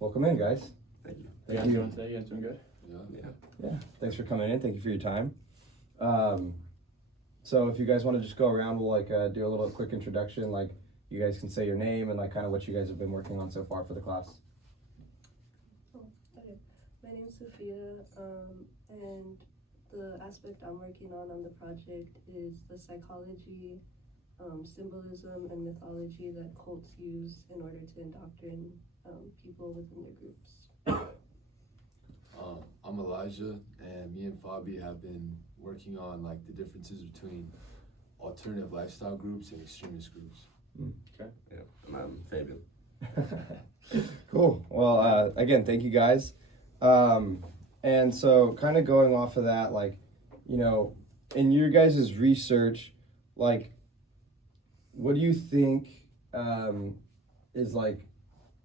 welcome in, guys. Thank you. Thank you you. doing today? You guys doing good? Yeah, thanks for coming in. Thank you for your time. So if you guys want to just go around, we'll do a little quick introduction. Like, you guys can say your name and kind of what you guys have been working on so far for the class. Okay. My name's Sophia, and the aspect I'm working on the project is the psychology, symbolism, and mythology that cults use in order to indoctrinate people within their groups. I'm Elijah, and me and Fabi have been working on the differences between alternative lifestyle groups and extremist groups. Okay. Yeah, and I'm Fabian. Cool. Well, again, thank you guys. And so kind of going off of that, in your guys' research, what do you think is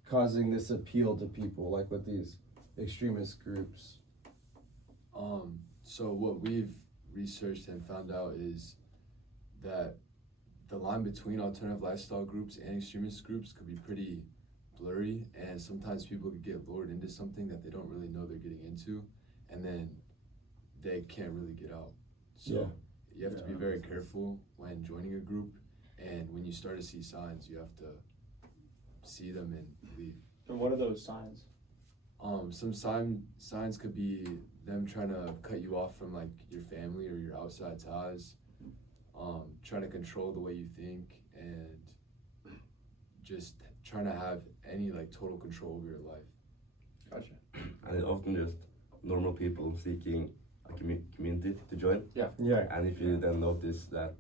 causing this appeal to people, with these extremist groups? So what we've researched and found out is that the line between alternative lifestyle groups and extremist groups could be pretty blurry, and sometimes people could get lured into something that they don't really know they're getting into, and then they can't really get out. So you have to be very careful when joining a group, and when you start to see signs, you have to see them and leave. And what are those signs? Some signs could be them trying to cut you off from your family or your outside ties, trying to control the way you think, and just trying to have any total control over your life. Gotcha. And it's often just normal people seeking a community to join. Yeah. And if you then notice that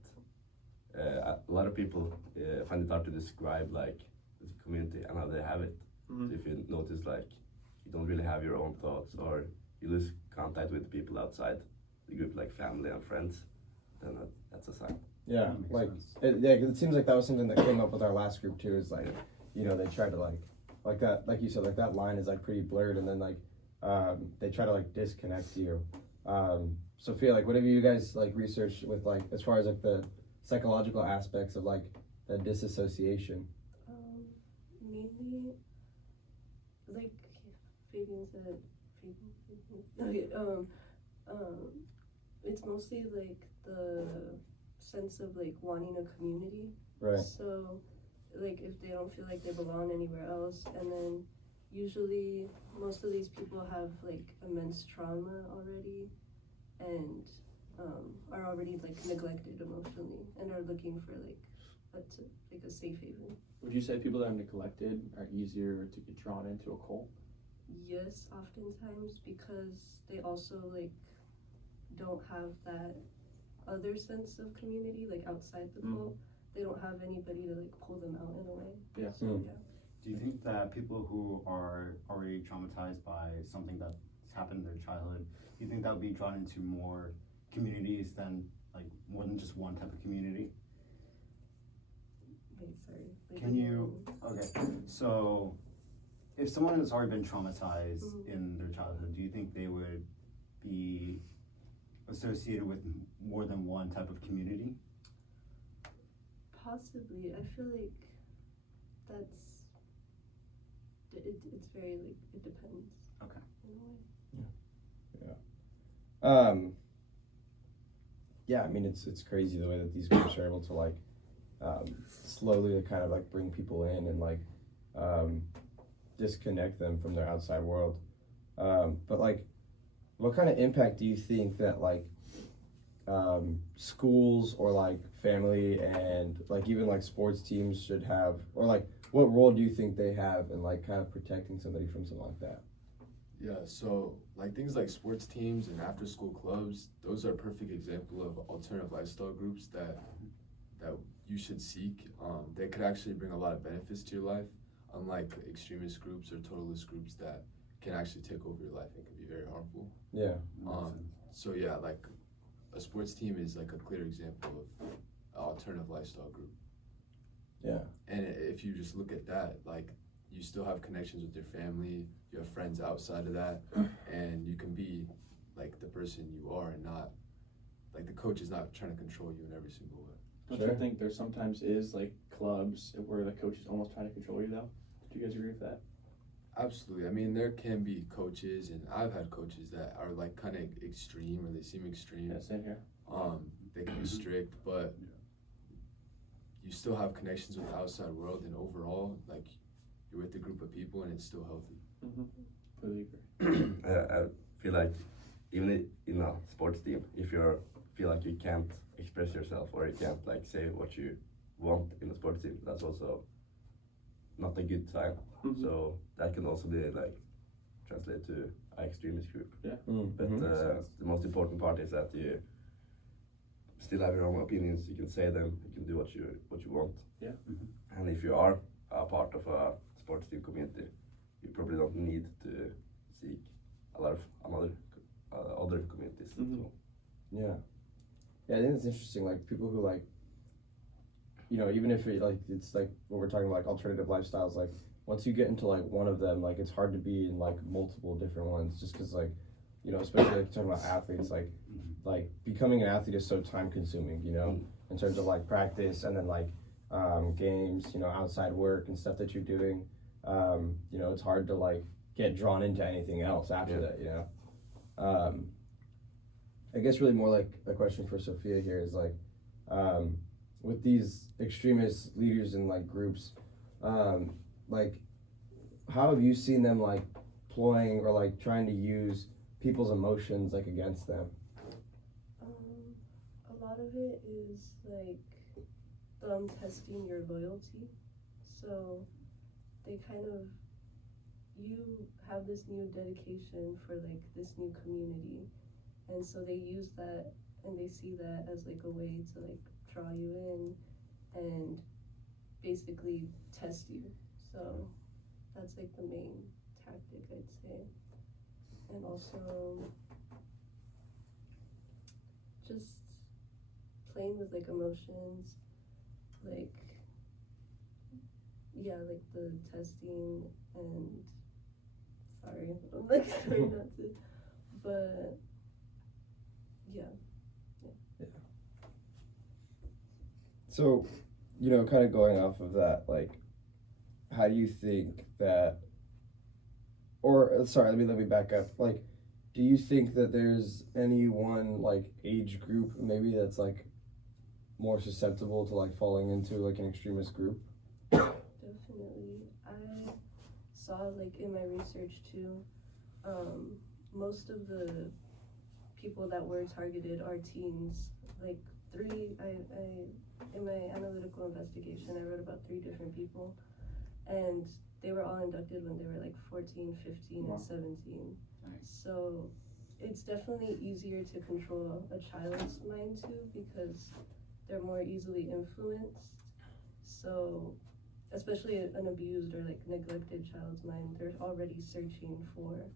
a lot of people find it hard to describe the community and how they have it. Mm-hmm. So if you notice you don't really have your own thoughts, or you lose contact with people outside the group, like family and friends, then that's a sign. Yeah, it seems like that was something that came up with our last group too. Is they try to like you said, that line is pretty blurred, and then they try to disconnect you. Sophia, what have you guys researched with as far as the psychological aspects of the disassociation? Mainly, Fabian said, okay, it's mostly the sense of wanting a community. Right. So if they don't feel like they belong anywhere else, and then usually most of these people have immense trauma already, and are already neglected emotionally, and are looking for a safe haven. Would you say people that are neglected are easier to get drawn into a cult? Yes, oftentimes, because they also don't have that other sense of community outside the cult. They don't have anybody to pull them out in a way. Yeah. So, yeah. Do you think that people who are already traumatized by something that's happened in their childhood, do you think that would be drawn into more communities than more than just one type of community? Wait, sorry. Can you, okay, so if someone has already been traumatized in their childhood, do you think they would be associated with more than one type of community? Possibly. I feel that's, it's very, it depends. Okay. In a way. Yeah, I mean, it's crazy the way that these groups are able to slowly kind of bring people in and disconnect them from their outside world. But what kind of impact do you think that schools or family and even sports teams should have, or what role do you think they have in kind of protecting somebody from something like that? Yeah, so things like sports teams and after school clubs, those are a perfect example of alternative lifestyle groups that you should seek. They could actually bring a lot of benefits to your life, unlike extremist groups or totalist groups that can actually take over your life and can be very harmful. Yeah. So yeah, a sports team is a clear example of an alternative lifestyle group. Yeah. And if you just look at that, you still have connections with your family, you have friends outside of that, and you can be the person you are, and not the coach is not trying to control you in every single way. Don't you think there sometimes is clubs where the coach is almost trying to control you though? Do you guys agree with that? Absolutely. I mean, there can be coaches, and I've had coaches that are like kind of extreme, or they seem extreme. Yeah, same here. They can be strict, but you still have connections with the outside world, and overall, like, you're with a group of people, and it's still healthy. Completely agree. I feel like even in a sports team, if you feel like you can't express yourself or you can't like say what you want in a sports team, that's also not a good sign. So that can also be like translated to an extremist group. Yeah. But the most important part is that you still have your own opinions. You can say them. You can do what you want. Yeah. And if you are a part of a sports team community, you probably don't need to seek a lot of other communities. So. Yeah, I think it's interesting. Like people who like, you know, even if it, like it's like when we're talking about like alternative lifestyles, like once you get into like one of them, like it's hard to be in like multiple different ones, just because like, you know, especially like talking about athletes, like becoming an athlete is so time consuming, you know, in terms of like practice and then like games, you know, outside work and stuff that you're doing. You know, it's hard to like get drawn into anything else after that, you know. I guess really more like a question for Sophia here is like, with these extremist leaders and like groups, like how have you seen them like ploying or like trying to use people's emotions like against them? A lot of it is like them testing your loyalty. So they kind of, you have this new dedication for like this new community, and so they use that and they see that as like a way to like draw you in and basically test you. So that's like the main tactic, I'd say. And also just playing with like emotions, like like the testing and sorry, I'm like trying not to, but yeah. So, you know, kind of going off of that, like, how do you think that, or sorry, let me back up. Like, do you think that there's any one like age group maybe that's like more susceptible to like falling into like an extremist group? Definitely. I saw like in my research too, most of the people that were targeted are teens. Like in my analytical investigation, I wrote about 3 different people, and they were all inducted when they were like 14, 15, and 17. Nice. So it's definitely easier to control a child's mind too, because they're more easily influenced. So especially an abused or like neglected child's mind, they're already searching for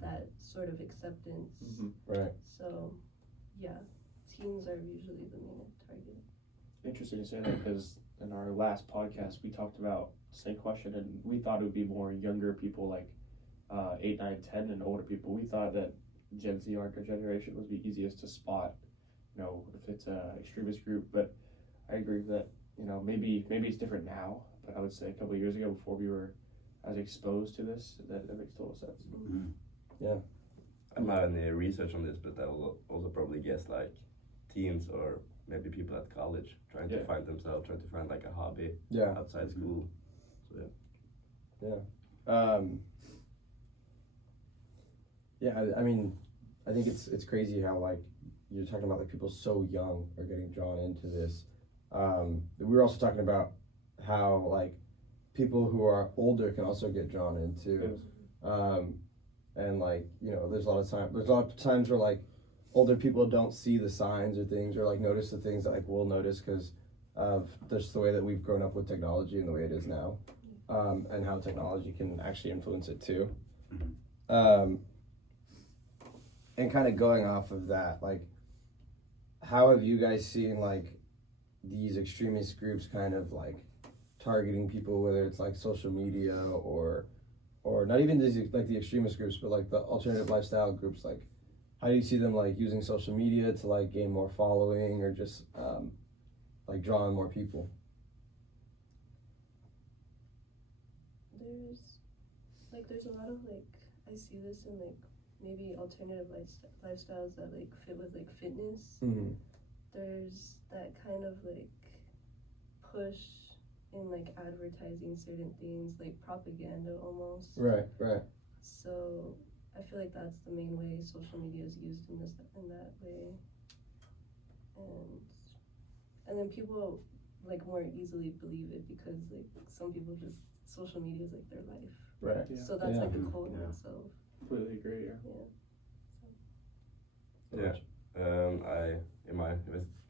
that sort of acceptance. Right. So yeah, teens are usually the main target. Interesting to say that, because in our last podcast we talked about the same question, and we thought it would be more younger people, like 8, 9, 10, and older people. We thought that Gen Z, our generation, would be easiest to spot, you know, if it's a extremist group. But I agree that, you know, maybe it's different now, but I would say a couple of years ago, before we were as exposed to this, that makes total sense. Yeah. I don't have any research on this, but I will also probably guess like teens or maybe people at college trying to find themselves, trying to find like a hobby outside school. So I mean, I think it's crazy how like you're talking about like people so young are getting drawn into this. We were also talking about how like people who are older can also get drawn into, and like, you know, there's a lot of times where like older people don't see the signs or things, or like notice the things that like we'll notice because of just the way that we've grown up with technology and the way it is now, and how technology can actually influence it too. And kind of going off of that, like, how have you guys seen like these extremist groups kind of like targeting people, whether it's like social media or not even these like the extremist groups, but like the alternative lifestyle groups? Like, how do you see them like using social media to like gain more following, or just like drawing more people? There's like there's a lot of like I see this in like maybe alternative lifestyles that like fit with like fitness. Mm-hmm. There's that kind of like push in like advertising certain things, like propaganda almost. Right. So I feel like that's the main way social media is used in that way, and then people like more easily believe it because like some people just social media is like their life. Right. Yeah. So that's Yeah. like a cult in Yeah. itself. Completely agree. Yeah. I in my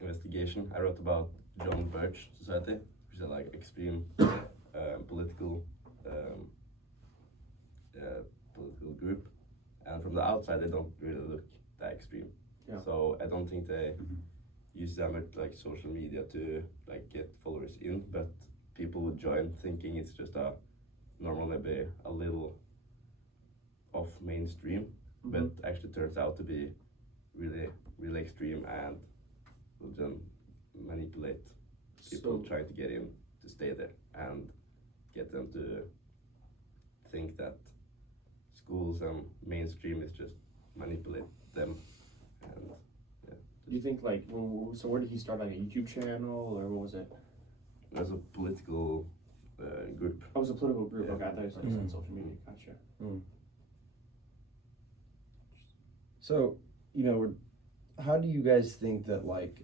investigation I wrote about John Birch Society, which is a like extreme political political group, and from the outside they don't really look that extreme. Yeah. So I don't think they Mhm. use that much like social media to like get followers in, but people would join thinking it's just a normally be a little off mainstream, but actually turns out to be really extreme and will then manipulate people So, trying to get in to stay there and get them to think that schools and mainstream is just manipulate them. And do you think like so where did he start, like a YouTube channel or what was it? there's a political group. Oh, it was a political group. Yeah. Okay, I thought you said it was on social media. Gotcha. So, how do you guys think that like,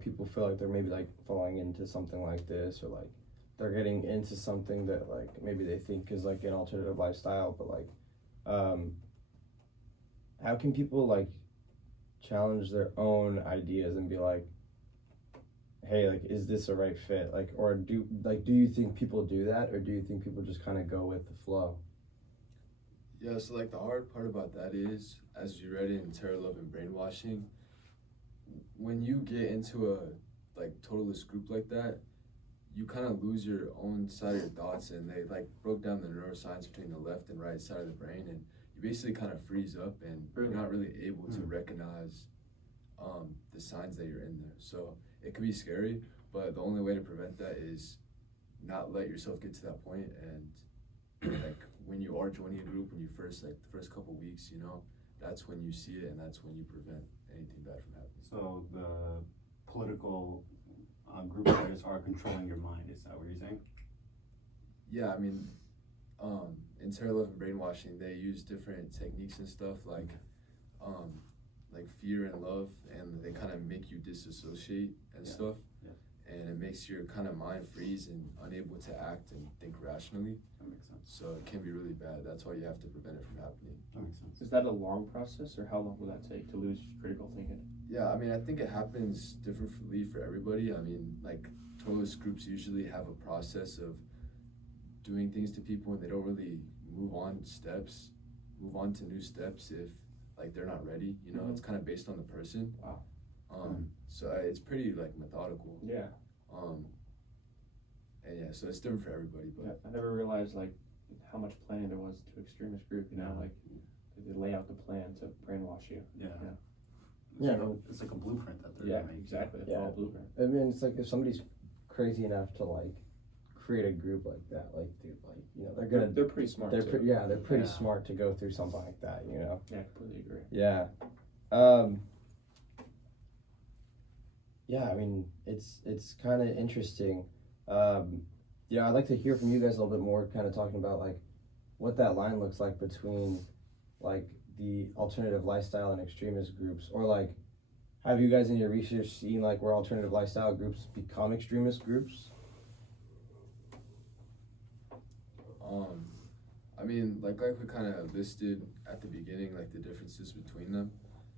people feel like they're maybe like falling into something like this, or like they're getting into something that like maybe they think is like an alternative lifestyle, but like, how can people like challenge their own ideas and be like, hey, like, is this a right fit? Like, or do you think people do that, or do you think people just kind of go with the flow? Yeah, so like the hard part about that is, as you read it in Terror, Love, and Brainwashing, when you get into a like totalist group like that, you kind of lose your own side of your thoughts, and they like broke down the neuroscience between the left and right side of the brain, and you basically kind of freeze up, and you're not really able to recognize the signs that you're in there. So it could be scary, but the only way to prevent that is not let yourself get to that point, and like when you are joining a group, when you first like the first couple weeks, that's when you see it, and that's when you prevent anything bad from happening. So the political group leaders are controlling your mind, is that what you're saying? Yeah, I mean, in Terror, Love, and Brainwashing, they use different techniques and stuff like fear and love, and they kind of make you disassociate and stuff. Yeah. And it makes your kind of mind freeze and unable to act and think rationally. That makes sense. So it can be really bad. That's why you have to prevent it from happening. That makes sense. Is that a long process, or how long will that take to lose critical thinking? Yeah, I mean, I think it happens differently for everybody. I mean, like, totalist groups usually have a process of doing things to people, and they don't really move on to new steps if, like, they're not ready. It's kind of based on the person. Wow. So it's pretty, like, methodical. Yeah. And yeah, so it's different for everybody. But I never realized like how much planning there was to extremist group. Like they lay out the plan to brainwash you. Yeah. Yeah. It's like a blueprint that they're Yeah, making. exactly. Yeah. All blueprint. I mean, it's like if somebody's crazy enough to like create a group like that, like dude, like They're pretty smart. they're too. they're pretty Yeah. smart to go through something like that, Yeah, I completely agree. Yeah. Yeah, I mean, it's kind of interesting. I'd like to hear from you guys a little bit more, kind of talking about like what that line looks like between like the alternative lifestyle and extremist groups, or like have you guys in your research seen like where alternative lifestyle groups become extremist groups? I mean, like we kind of listed at the beginning, like the differences between them.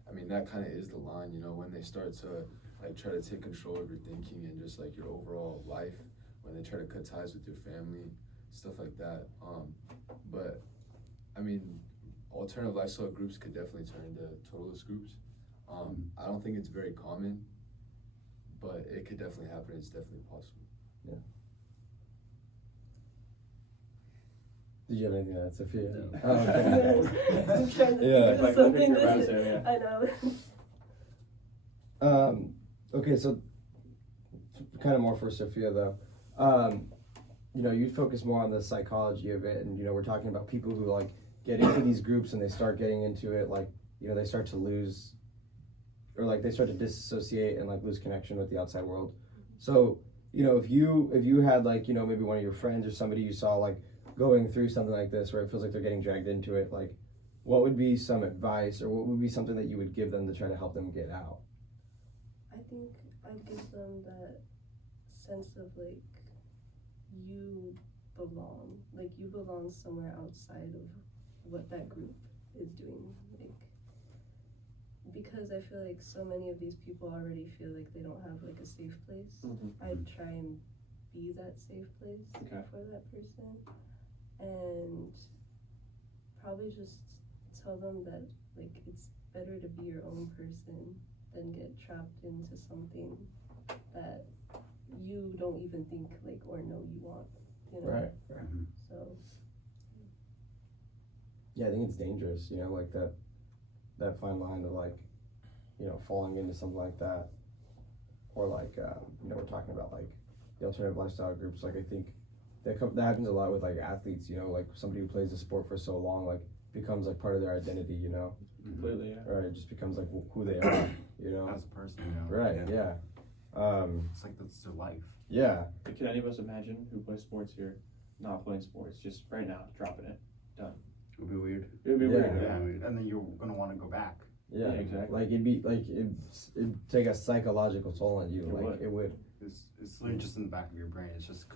I mean, that kind of is the line, when they start to like try to take control of your thinking and just like your overall life, when they try to cut ties with your family, stuff like that. But I mean, alternative lifestyle groups could definitely turn into totalist groups. I don't think it's very common, but it could definitely happen. It's definitely possible. Yeah. Did you have anything to add, Sophia? No. Oh, okay. I'm trying to Yeah. think of Like, something I think this you're about to, I know. Okay, so kind of more for Sophia though. you know, you'd focus more on the psychology of it, and you know, we're talking about people who like get into these groups and they start getting into it, like, you know, they start to lose, or like they start to disassociate and like lose connection with the outside world. So, you know, if you had like, you know, maybe one of your friends or somebody you saw like going through something like this where it feels like they're getting dragged into it, like what would be some advice or what would be something that you would give them to try to help them get out? I think I'd give them that sense of like you belong somewhere outside of what that group is doing, like, because I feel like so many of these people already feel like they don't have like a safe place. I'd try and be that safe place for that person, and probably just tell them that like it's better to be your own person than get trapped into something that you don't even think like or know you want, you know? Right. So Yeah, I think it's dangerous, you know, like that fine line of like, you know, falling into something like that, or like, you know, we're talking about like the alternative lifestyle groups. Like I think that happens a lot with like athletes, you know, like somebody who plays the sport for so long, like becomes like part of their identity, you know. Completely, yeah. Right, it just becomes like who they are, you know. As a person, you know. Right, yeah. It's like that's their life. Yeah. Can any of us imagine who plays sports here not playing sports, just right now, dropping it, done? It would be weird. It would be Yeah. weird. Yeah, and then you're gonna want to go back. Yeah, Yeah, exactly. Like it'd take a psychological toll on you. It would. It's literally just in the back of your brain. It's just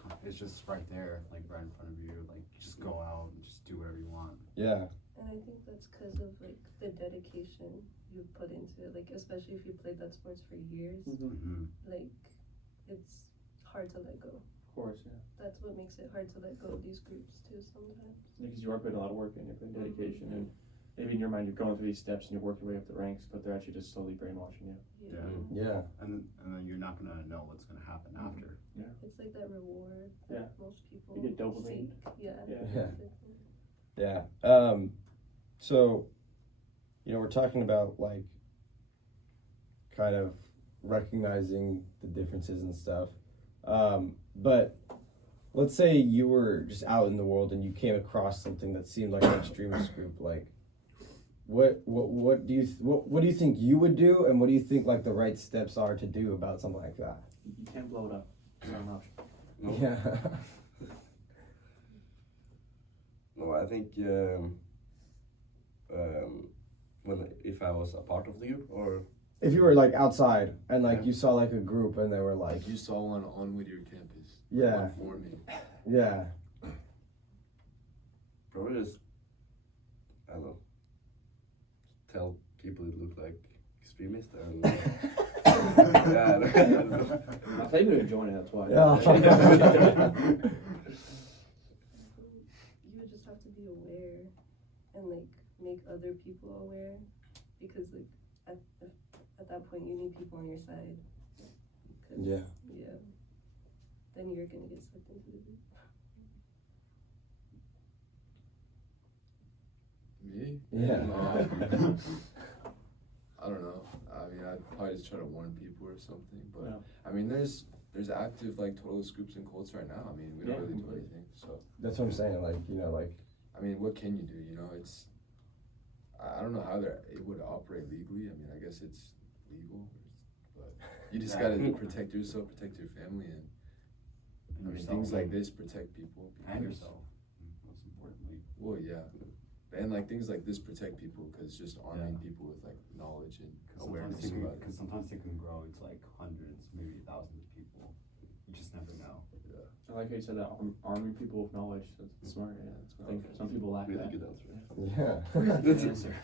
right there, like right in front of you. Like you just go out and just do whatever you want. Yeah. and I think that's because of like the dedication you put into it, like especially if you played that sports for years, like it's hard to let go. Of course, yeah. That's what makes it hard to let go of these groups too sometimes. Because you are putting a lot of work in, you're putting dedication, and maybe in your mind you're going through these steps and you're working your way up the ranks, but they're actually just slowly brainwashing you. Yeah. And then you're not gonna know what's gonna happen after. It's like that reward Yeah. that most people You get dopamine. seek. Yeah. Yeah. So, you know, we're talking about like kind of recognizing the differences and stuff. But let's say you were just out in the world and you came across something that seemed like an extremist group. Like, what do you think you would do, and what do you think like the right steps are to do about something like that? You can't blow it up. It's not an option. No. Yeah. No, I think if I was a part of the group, or If you were like outside and like you saw like a group and they were like, Like you saw one on with your campus. Yeah. One forming. yeah, probably just, I don't know, tell people it look like extremist and yeah, I don't know. I thought you were join it, that's why. You would just have to be aware and like make other people aware, because like at that point you need people on your side. 'Cause, Yeah. Yeah. Then you're gonna get sucked into the group. Me? Yeah. I don't know. I mean, I'd probably just try to warn people or something. But Yeah. I mean, there's active like totalist groups and cults right now. I mean, we don't really do anything. So That's what I'm saying. Like, you know, like, I mean, what can you do? You know, it's I don't know how it would operate legally. I mean, I guess it's legal, but you just gotta protect yourself, protect your family, and I mean, things like this protect people. And yourself, most importantly. Well, yeah. And like things like this protect people, because just arming people with like knowledge and awareness about it. Because sometimes they can grow into like hundreds, maybe thousands of people. You just never know. Yeah. I like how you said that, arming people with knowledge. That's smart, yeah. That's what I think some people lack Really that. good answer. yeah. Good answer.